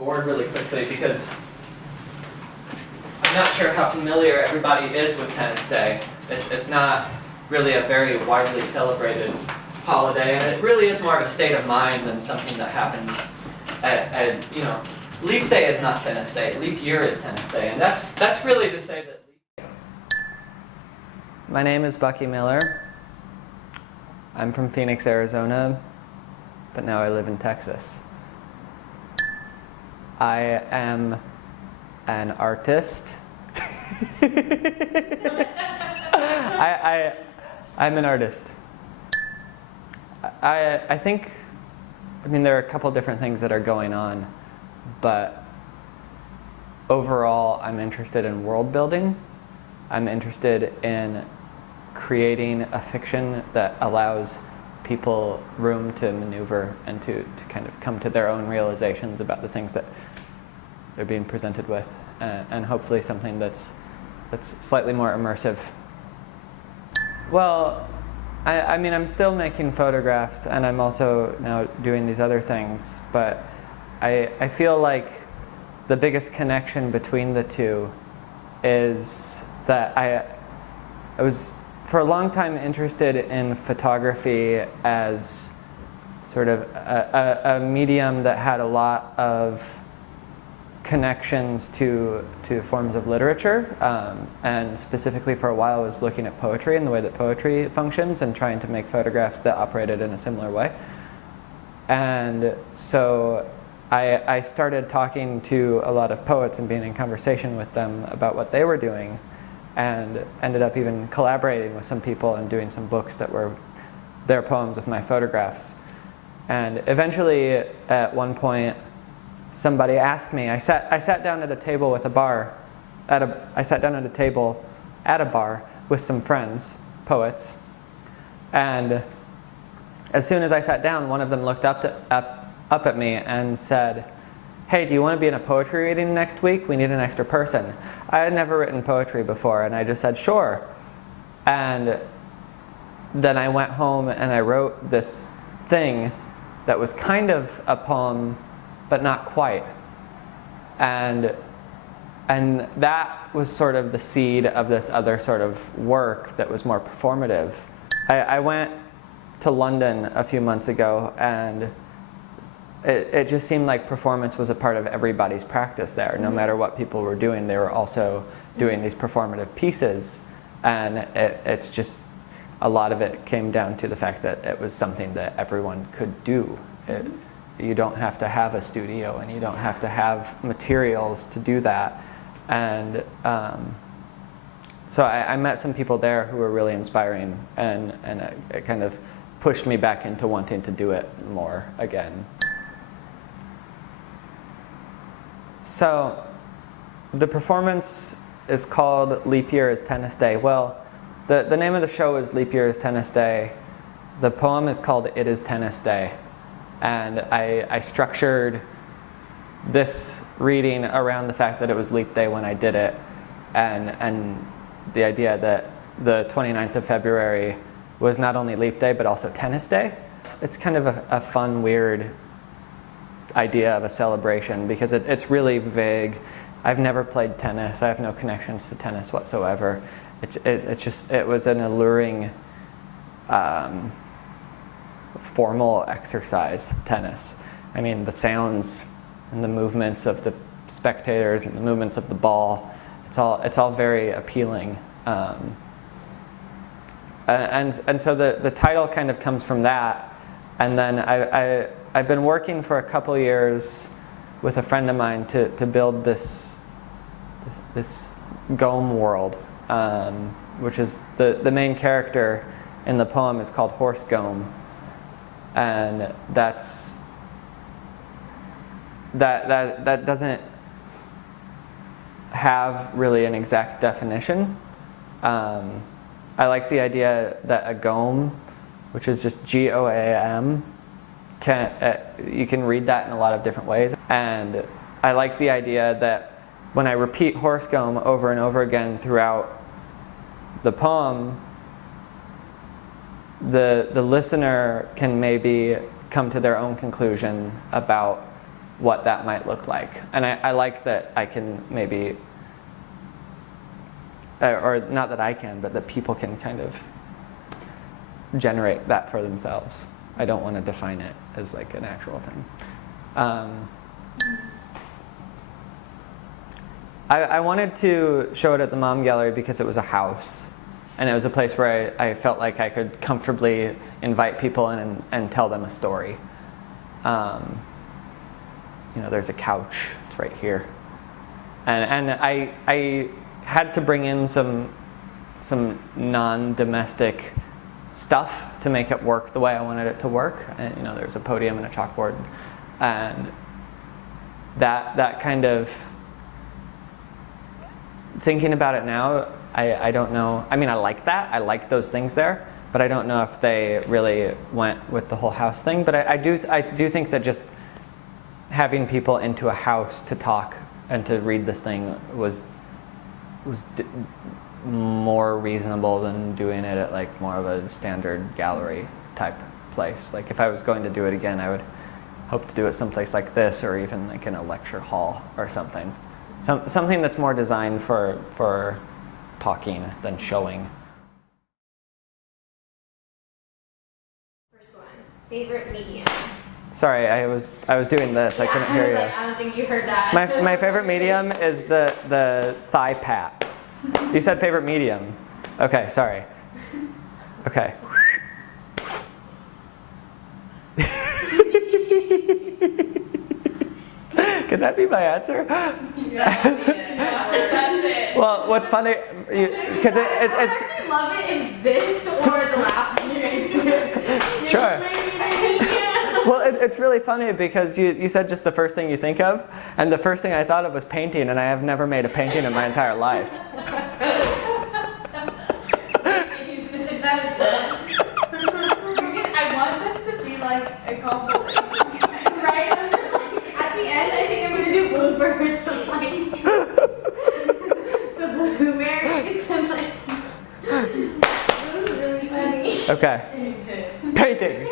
board really quickly because I'm not sure how familiar everybody is with Tennis Day. It's not really a very widely celebrated holiday, and it really is more of a state of mind than something that happens at Leap Day is not Tennis Day. Leap Year is Tennis Day, and that's really to say that. My name is Bucky Miller. I'm from Phoenix, Arizona, but now I live in Texas. I am an artist. I'm an artist. I think, there are a couple different things that are going on, but overall I'm interested in world building. I'm interested in creating a fiction that allows people room to maneuver and to kind of come to their own realizations about the things that they're being presented with, and hopefully something that's slightly more immersive. Well, I'm still making photographs, and I'm also now doing these other things, but I feel like the biggest connection between the two is that I was for a long time interested in photography as sort of a medium that had a lot of connections to forms of literature, and specifically for a while I was looking at poetry and the way that poetry functions and trying to make photographs that operated in a similar way. And so I started talking to a lot of poets and being in conversation with them about what they were doing, and ended up even collaborating with some people and doing some books that were their poems with my photographs. And eventually, at one point, somebody asked me, I sat down at a table with a bar, I sat down at a table at a bar with some friends, poets, and as soon as I sat down, one of them looked up at me and said, "Hey, do you want to be in a poetry reading next week? We need an extra person." I had never written poetry before, and I just said, "Sure." And then I went home and I wrote this thing that was kind of a poem, but not quite. And that was sort of the seed of this other sort of work that was more performative. I went to London a few months ago, and it just seemed like performance was a part of everybody's practice there. No matter what people were doing, they were also doing these performative pieces. And it's just, a lot of it came down to the fact that it was something that everyone could do. You don't have to have a studio, and you don't have to have materials to do that. And so I met some people there who were really inspiring, and it kind of pushed me back into wanting to do it more again. So the performance is called Leap Year is Tennis Day. Well, the name of the show is Leap Year is Tennis Day. The poem is called It is Tennis Day. And I structured this reading around the fact that it was Leap Day when I did it, and the idea that the 29th of February was not only Leap Day but also Tennis Day. It's kind of a fun, weird idea of a celebration because it's really vague. I've never played tennis. I have no connections to tennis whatsoever. It was an alluring formal exercise, tennis. The sounds and the movements of the spectators and the movements of the ball, it's all very appealing. And so the title kind of comes from that. And then I've been working for a couple years with a friend of mine to build this Gome world, which is the main character in the poem is called Horse Gome. And that doesn't have really an exact definition. I like the idea that a gome, which is just G-O-A-M, you can read that in a lot of different ways. And I like the idea that when I repeat horse gome over and over again throughout the poem, the listener can maybe come to their own conclusion about what that might look like. And I like that I can maybe, or not that I can, but that people can kind of generate that for themselves. I don't want to define it as like an actual thing. I wanted to show it at the Mom Gallery because it was a house. And it was a place where I felt like I could comfortably invite people in and tell them a story. You know, there's a couch, it's right here. And I had to bring in some non-domestic stuff to make it work the way I wanted it to work. And you know, there's a podium and a chalkboard. And that kind of, thinking about it now, I don't know. I mean, I like that. I like those things there, but I don't know if they really went with the whole house thing. But I do think that just having people into a house to talk and to read this thing was more reasonable than doing it at like more of a standard gallery type place. Like if I was going to do it again, I would hope to do it someplace like this, or even like in a lecture hall or something. Something that's more designed for talking than showing. First one, favorite medium. Sorry, I was doing this. Yeah, I couldn't hear you. Like, I don't think you heard that. My favorite medium is the thigh pat. You said favorite medium. Okay, sorry. Okay. Can that be my answer? Yeah, that's it. Well, what's funny, because I actually love it if this or the laugh is your answer. Sure. Well, it's really funny because you said just the first thing you think of, and the first thing I thought of was painting, and I have never made a painting in my entire life. You said that again. I want this to be like a compilation. Right? I'm just like, at the end, I think I'm going to do bloopers of like the blueberries and like, this is really funny. Okay. Painting.